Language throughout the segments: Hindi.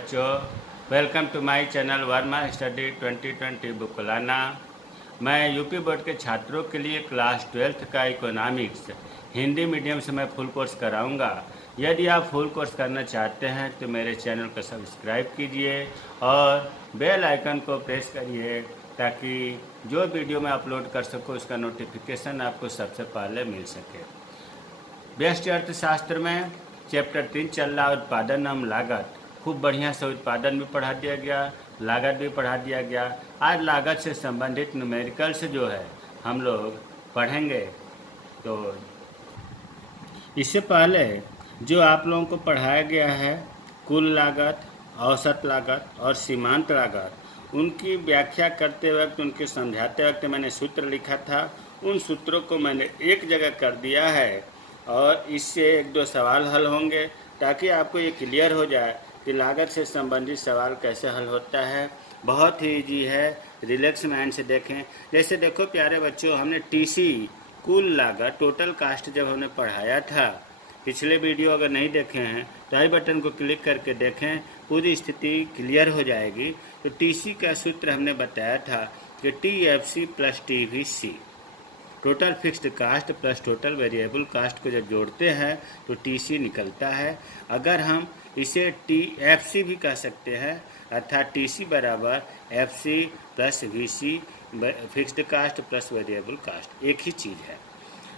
बच्चों, welcome to my channel Verma study 2020 बुकलाना। मैं यूपी बोर्ड के छात्रों के लिए क्लास 12th का इकोनॉमिक्स हिंदी मीडियम से मैं फुल कोर्स कराऊंगा। यदि आप फुल कोर्स करना चाहते हैं तो मेरे चैनल को सब्सक्राइब कीजिए और बेल आइकन को प्रेस करिए ताकि जो वीडियो मैं अपलोड कर सकूं उसका नोटिफिकेशन आपको सबसे पहले मिल सके। व्यष्टि अर्थशास्त्र में चैप्टर 3 चल रहा उत्पादन एवं लागत। खूब बढ़िया से उत्पादन भी पढ़ा दिया गया, लागत भी पढ़ा दिया गया। आज लागत से संबंधित न्यूमेरिकल से जो है हम लोग पढ़ेंगे। तो इससे पहले जो आप लोगों को पढ़ाया गया है कुल लागत, औसत लागत और सीमांत लागत, उनकी व्याख्या करते वक्त, उनके समझाते वक्त मैंने सूत्र लिखा था। उन सूत्रों को मैंने एक जगह कर दिया है और इससे एक दो सवाल हल होंगे ताकि आपको ये क्लियर हो जाए कि लागत से संबंधित सवाल कैसे हल होता है। बहुत ही इजी है, रिलैक्स माइंड से देखें। जैसे देखो प्यारे बच्चों, हमने टीसी कुल लागत टोटल कास्ट जब हमने पढ़ाया था, पिछले वीडियो अगर नहीं देखे हैं तो आई बटन को क्लिक करके देखें, पूरी स्थिति क्लियर हो जाएगी। तो टीसी का सूत्र हमने बताया था कि TFC plus TVC, total fixed cost plus total variable cost को जब जोड़ते हैं तो टीसी निकलता है। अगर हम इसे टीएफसी भी कह सकते हैं, अर्थात टीसी बराबर FC plus VC, fixed cost plus variable cost, एक ही चीज़ है।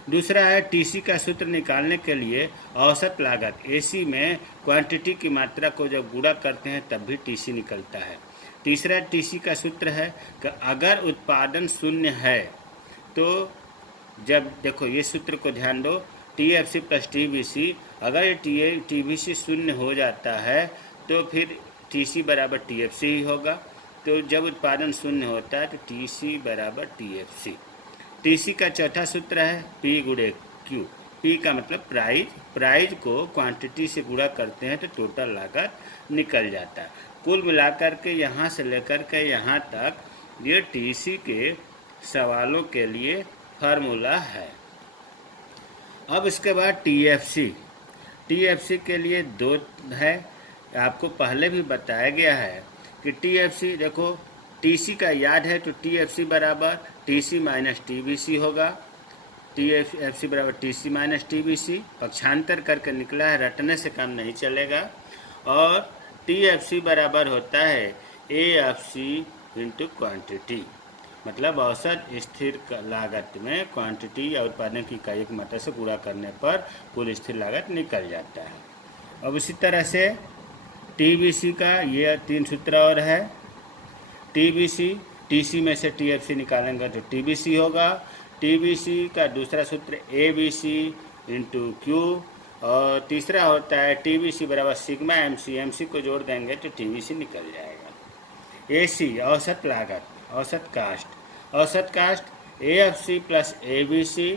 दूसरा है टीसी का सूत्र निकालने के लिए औसत लागत, एसी में क्वांटिटी की मात्रा को जब गुणा करते हैं तब भी टीसी निकलता है। तीसरा टीसी का सूत्र है कि अगर उत्पादन शून्य है तो जब देखो ये सूत्र को ध्यान दो, टीएफसी प्लस टीवीसी, अगर ये टीवीसी शून्य हो जाता है तो फिर टीसी बराबर टीएफसी ही होगा। तो जब उत्पादन शून्य होता है तो टीसी बराबर टीएफसी। टीसी का चौथा सूत्र है पी गुणे क्यू। पी का मतलब प्राइस, प्राइस को क्वांटिटी से गुणा करते हैं तो टोटल लागत निकल जाता है। कुल मिलाकर के यहाँ से लेकर के यहाँ तक ये टीसी के सवालों के लिए फार्मूला है। अब इसके बाद टीएफसी, टीएफसी के लिए दो है, आपको पहले भी बताया गया है कि टीएफसी देखो, टीसी का याद है तो टीएफसी बराबर टीसी माइनस टीवीसी होगा। टीएफसी बराबर टीसी माइनस टीवीसी, पक्षांतर करके निकला है, रटने से काम नहीं चलेगा। और टीएफसी बराबर होता है एएफसी इंटू क्वांटिटी, मतलब औसत स्थिर लागत में क्वांटिटी या उत्पादन की इकाई की मात्रा से गुणा करने पर कुल स्थिर लागत निकल जाता है। अब इसी तरह से टीवीसी का ये तीन सूत्र और है। टीवीसी, टीसी में से टीएफसी निकालेंगे तो टीवीसी होगा। टीवीसी का दूसरा सूत्र एबीसी इंटू क्यू, और तीसरा होता है टीवीसी बराबर सिग्मा एमसी, एमसी को जोड़ देंगे तो टीवीसी निकल जाएगा। एसी औसत लागत, औसत कास्ट, औसत कास्ट एएफसी प्लस एबीसी,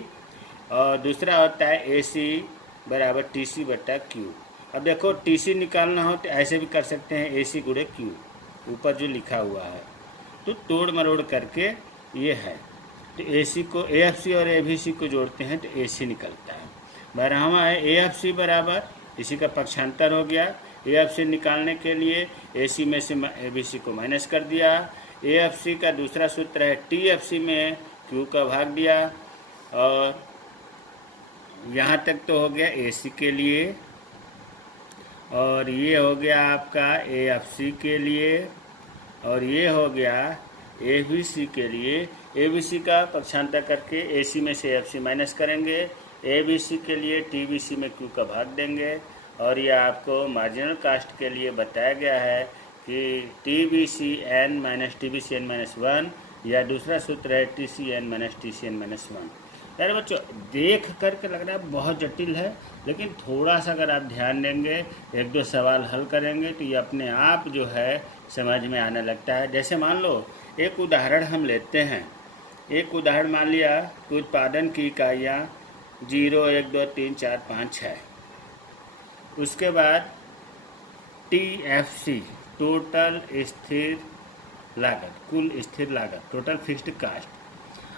और दूसरा होता है एसी बराबर टीसी बटा क्यू। अब देखो टीसी निकालना हो तो ऐसे भी कर सकते हैं, एसी गुणे क्यू, ऊपर जो लिखा हुआ है तो तोड़ मरोड़ करके ये है। तो एसी को, एएफसी और एबीसी को जोड़ते हैं तो एसी निकलता है। बारहवां है एएफसी बराबर, इसी का पक्षांतर हो गया। एएफसी निकालने के लिए एसी में से एबीसी को माइनस कर दिया। एएफसी का दूसरा सूत्र है टीएफसी में क्यू का भाग दिया, और यहाँ तक तो हो गया एसी के लिए, और ये हो गया आपका एएफसी के लिए, और ये हो गया एबीसी के लिए। एबीसी का पक्षांतर करके एसी में से एएफसी माइनस करेंगे, एबीसी के लिए टीबीसी में क्यू का भाग देंगे। और ये आपको मार्जिनल कास्ट के लिए बताया गया है कि TBC N minus TBC N minus 1, या दूसरा सूत्र है TC N minus TC N minus 1। यार बच्चों देख करके लग रहा है बहुत जटिल है, लेकिन थोड़ा सा अगर आप ध्यान देंगे, एक दो सवाल हल करेंगे तो ये अपने आप जो है समझ में आने लगता है। जैसे मान लो एक उदाहरण हम लेते हैं, एक उदाहरण मान लिया कि उत्पादन की इकाइयाँ 0, 1, 2, 3, 4, 5 है। उसके बाद टीएफसी टोटल स्थिर लागत, कुल स्थिर लागत, टोटल फिक्स्ड कास्ट।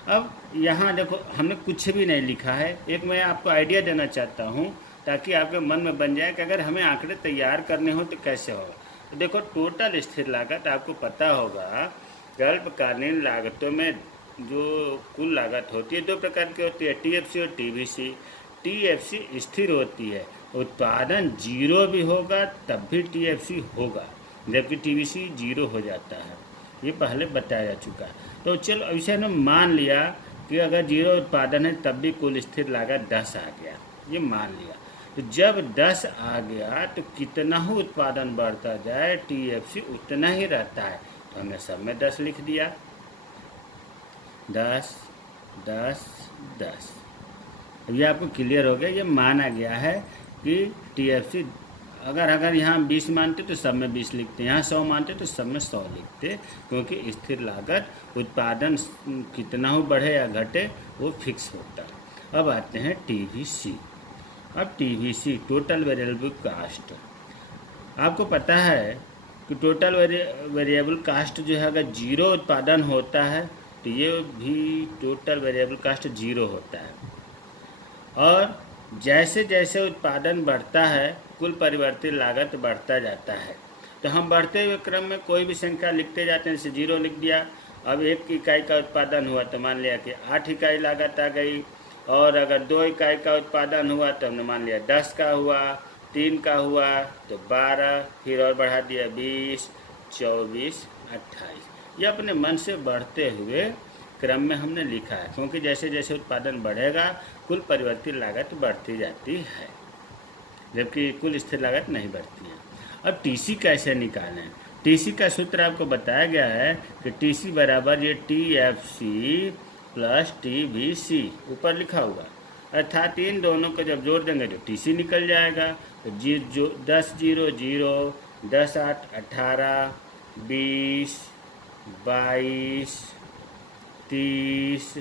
अब यहाँ देखो हमने कुछ भी नहीं लिखा है, एक मैं आपको आइडिया देना चाहता हूँ ताकि आपके मन में बन जाए कि अगर हमें आंकड़े तैयार करने हो तो कैसे होगा। तो देखो टोटल स्थिर लागत आपको पता होगा कि अल्पकालीन लागतों में जो कुल लागत होती है दो प्रकार की होती है, टीएफसी और टीवीसी। टीएफसी स्थिर होती है, उत्पादन जीरो भी होगा तब भी टीएफसी होगा, जबकि टीवीसी जीरो हो जाता है। ये पहले बताया जा चुका है। तो चलो ऐसे ने मान लिया कि अगर जीरो उत्पादन है तब भी कुल स्थिर लागत 10 आ गया, ये मान लिया। तो जब 10 आ गया तो कितना ही उत्पादन बढ़ता जाए टीएफसी उतना ही रहता है, तो हमने सब में 10 लिख दिया। 10 10 10। अब ये आपको क्लियर हो गया, ये माना गया है कि टीएफसी अगर यहाँ 20 मानते तो सब में 20 लिखते, यहाँ 100 मानते तो सब में 100 लिखते, क्योंकि स्थिर लागत उत्पादन कितना हो बढ़े या घटे वो फिक्स होता है। अब आते हैं टीवीसी। अब टीवीसी टोटल वेरिएबल कास्ट, आपको पता है कि टोटल वेरिएबल कास्ट जो है अगर जीरो उत्पादन होता है तो ये भी टोटल वेरिएबल कास्ट जीरो होता है। और जैसे जैसे उत्पादन बढ़ता है कुल परिवर्तित लागत बढ़ता जाता है। तो हम बढ़ते हुए क्रम में कोई भी संख्या लिखते जाते हैं, जैसे जीरो लिख दिया। अब 1 इकाई का उत्पादन हुआ तो मान लिया कि 8 इकाई लागत आ गई, और अगर 2 इकाई का उत्पादन हुआ तो हमने मान लिया 10 का हुआ, 3 का हुआ तो 12, फिर और बढ़ा दिया 20, 24, 28। ये अपने मन से बढ़ते हुए क्रम में हमने लिखा है, क्योंकि जैसे जैसे उत्पादन बढ़ेगा कुल परिवर्तित लागत बढ़ती जाती है, जबकि कुल स्थिर लागत नहीं बढ़ती है। अब टीसी कैसे निकालें? टीसी का सूत्र आपको बताया गया है कि टीसी बराबर ये टीएफसी प्लस टीवीसी ऊपर लिखा हुआ, अर्थात इन दोनों को जब जोड़ देंगे तो टीसी निकल जाएगा। तो 10 0 0, 10 8 18, 20 22, 30,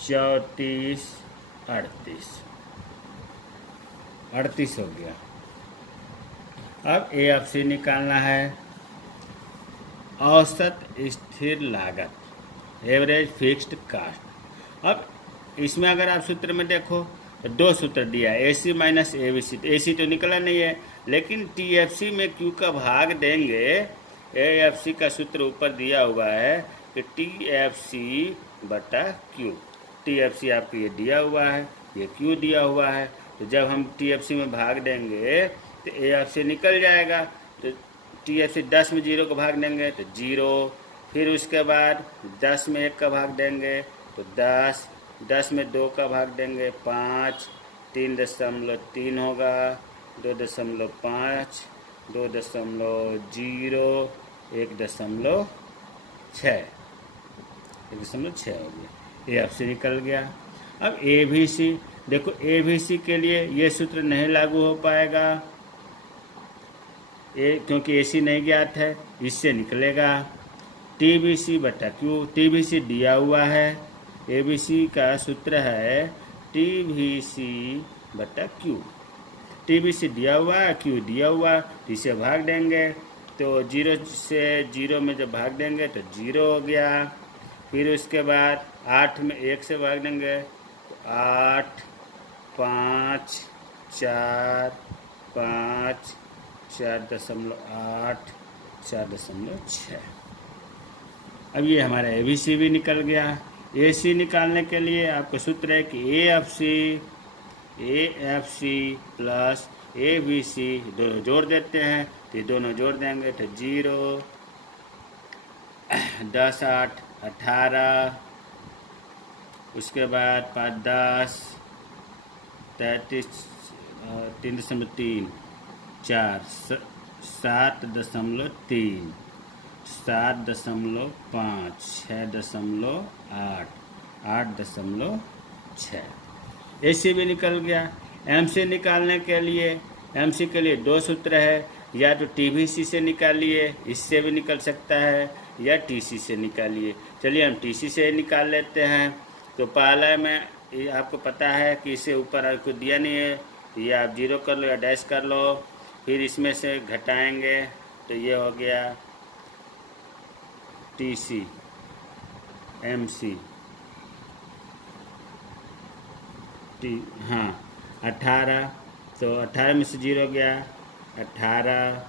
34, 38 हो गया। अब एएफसी निकालना है, औसत स्थिर लागत, एवरेज फिक्स्ड कास्ट। अब इसमें अगर आप सूत्र में देखो तो 2 सूत्र दिया है, एसी माइनस एबीसी। तो एसी तो निकला नहीं है, लेकिन टीएफसी में क्यू का भाग देंगे। एएफसी का सूत्र ऊपर दिया हुआ है कि टीएफसी बटा क्यू। टीएफसी आपको ये दिया हुआ है, ये क्यू दिया हुआ है। तो जब हम टीएफसी में भाग देंगे तो एएफसी निकल जाएगा। तो टीएफसी 10 में 0 को भाग देंगे तो 0, फिर उसके बाद 10 में 1 का भाग देंगे तो 10, 10 में 2 का भाग देंगे 5, 3.3 होगा, 2.5, 2.0, 1.6, 1.6 हो गया। एएफसी निकल गया। अब एबीसी देखो, एबीसी के लिए ये सूत्र नहीं लागू हो पाएगा, क्योंकि एसी नहीं ज्ञात है, इससे निकलेगा टीबीसी बटा क्यू। टीबीसी दिया हुआ है, एबीसी का सूत्र है टीबीसी बटा क्यू। टीबीसी दिया हुआ है, क्यू दिया हुआ, तो इसे भाग देंगे। तो 0 से 0 में जब भाग देंगे तो 0 हो गया। फिर उसके बाद 8 में 1 से भाग देंगे तो 8, 5, 4, 5, 4.8, 4.6। अब ये हमारा एबीसी भी निकल गया। एसी निकालने के लिए आपको सूत्र है कि एएफसी प्लस एबीसी दोनों जोड़ देते हैं, तो ये दोनों जोड़ देंगे तो 0, 10 8 18, उसके बाद 5 10, 33, 3.3, 4, 7.3, 7.5, 6.8, 8.6। एसी भी निकल गया। एमसी निकालने के लिए 2 सूत्र है, या तो टीवीसी से निकालिए, इससे भी निकल सकता है, या टीसी से निकालिए। चलिए हम टीसी से निकाल लेते हैं। तो पहला में आपको पता है कि इसे ऊपर कुछ दिया नहीं है, ये आप 0 कर लो या डैश कर लो, फिर इसमें से घटाएंगे तो ये हो गया टीसी एमसी टी, हाँ 18। तो 18 में से 0 गया 18,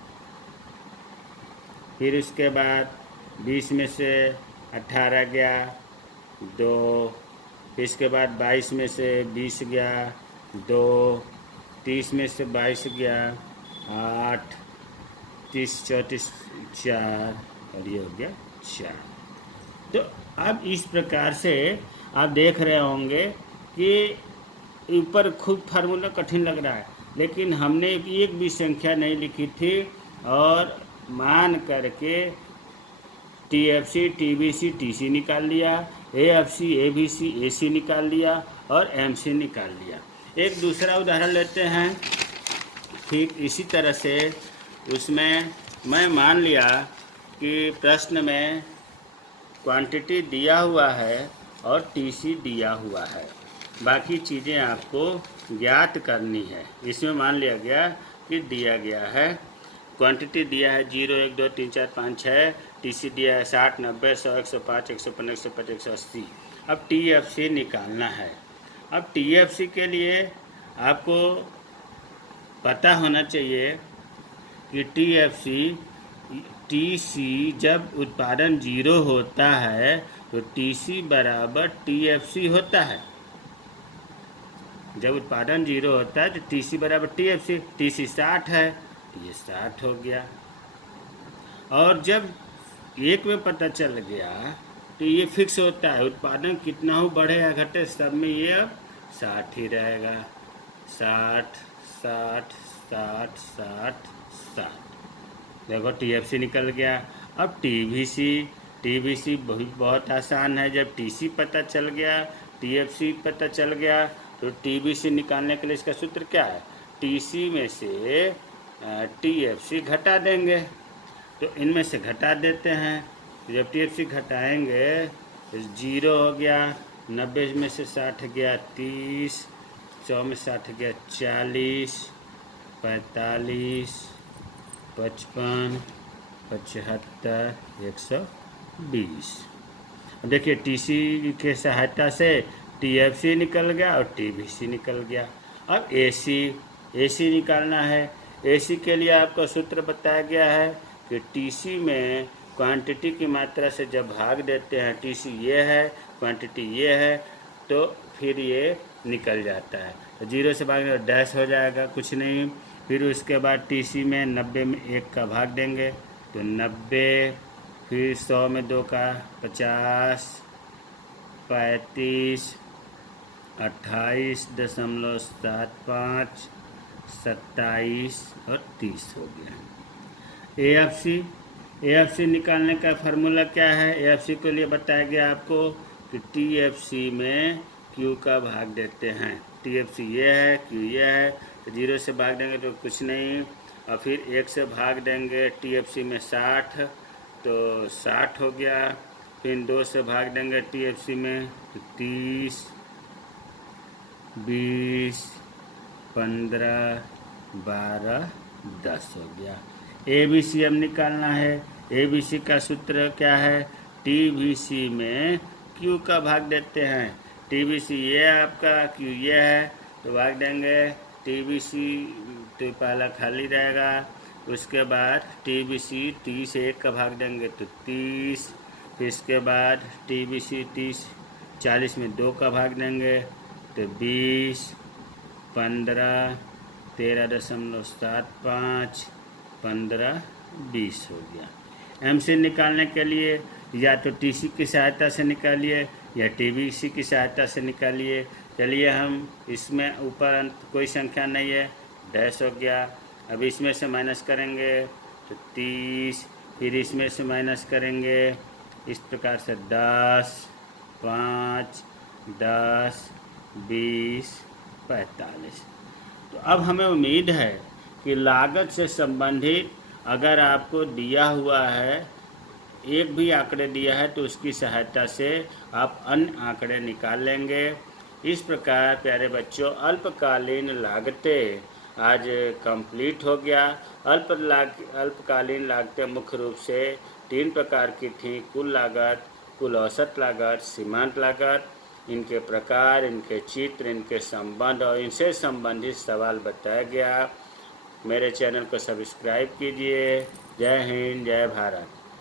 फिर उसके बाद 20 में से 18 गया 2, फिर इसके बाद 22 में से 20 गया 2, 30 में से 22 गया 8, 30 34 4 और ये हो गया 4। तो अब इस प्रकार से आप देख रहे होंगे कि ऊपर खूब फार्मूला कठिन लग रहा है, लेकिन हमने एक भी संख्या नहीं लिखी थी और मान करके TFC TBC TC निकाल लिया, AFC ABC AC निकाल लिया और MC निकाल लिया। एक दूसरा उदाहरण लेते हैं। ठीक इसी तरह से उसमें मैं मान लिया कि प्रश्न में क्वांटिटी दिया हुआ है और TC दिया हुआ है, बाकी चीज़ें आपको ज्ञात करनी है। इसमें मान लिया गया कि दिया गया है, क्वांटिटी दिया है 0 1 2 3 4 5 6, TC दिया है 60 90 100 105 115 150 180। अब TFC निकालना है। अब TFC के लिए आपको पता होना चाहिए कि TC जब उत्पादन 0 होता है तो TC बराबर TFC होता है। जब उत्पादन 0 होता है तो TC बराबर TFC। TC 60 है तो ये 60 हो गया। और जब एक में पता चल गया तो ये फिक्स होता है, उत्पादन कितना हो बढ़े या घटे सब में ये अब 60 ही रहेगा। 60 60 60 60 60। देखो TFC निकल गया। अब TBC बहुत आसान है। जब TC पता चल गया, TFC पता चल गया तो TBC निकालने के लिए इसका सूत्र क्या है? TC में से TFC घटा देंगे। तो इनमें से घटा देते हैं। जब TFC घटाएंगे तो 0 हो गया, 90 में से 60 गया 30, 100 में 60 गया 40, 45, 55, 75, 120। देखिए TC के सहायता से TFC निकल गया और TBC निकल गया। अब AC निकालना है। AC के लिए आपका सूत्र बताया गया है कि TC में क्वांटिटी की मात्रा से जब भाग देते हैं, TC ये है, क्वांटिटी ये है, तो फिर ये निकल जाता है। तो 0 से भागने डैश हो जाएगा, कुछ नहीं। फिर उसके बाद TC में 90 में 1 का भाग देंगे तो 90, फिर 100 में 2 का 50, 35, 28.75, 27 और 30 हो गया। AFC निकालने का फार्मूला क्या है? AFC के लिए बताया गया आपको कि TFC में Q का भाग देते हैं। TFC ये है, Q ये है, तो 0 से भाग देंगे तो कुछ नहीं, और फिर 1 से भाग देंगे TFC में 60 तो 60 हो गया। फिर 2 से भाग देंगे TFC में तो 30, 20, 15, 12, 10 हो गया। ABC अब निकालना है। ABC का सूत्र क्या है? TBC में Q का भाग देते हैं। TBC ये आपका, Q ये है, तो भाग देंगे TBC तो पहला खाली रहेगा। उसके बाद TBC 30 से 1 का भाग देंगे तो 30, फिर इसके बाद TBC 40 में 2 का भाग देंगे तो 20, 15, 13.75, 15, 20 हो गया। MC निकालने के लिए या तो TC की सहायता से निकालिए या TBC की सहायता से निकालिए। चलिए हम इसमें ऊपर कोई संख्या नहीं है, डैश हो गया। अब इसमें से माइनस करेंगे तो 30, फिर इसमें से माइनस करेंगे इस प्रकार से 10, 5, 10, 20, 45। तो अब हमें उम्मीद है कि लागत से संबंधित अगर आपको दिया हुआ है, एक भी आंकड़े दिया है, तो उसकी सहायता से आप अन्य आंकड़े निकाल लेंगे। इस प्रकार प्यारे बच्चों, अल्पकालीन लागतें आज कंप्लीट हो गया। अल्पकालीन लागतें मुख्य रूप से 3 प्रकार की थी: कुल लागत, कुल औसत लागत, सीमांत लागत। इनके प्रकार, इनके चित्र, इनके संबंध और इनसे संबंधित सवाल बताया गया। मेरे चैनल को सब्सक्राइब कीजिए। जय हिंद, जय भारत।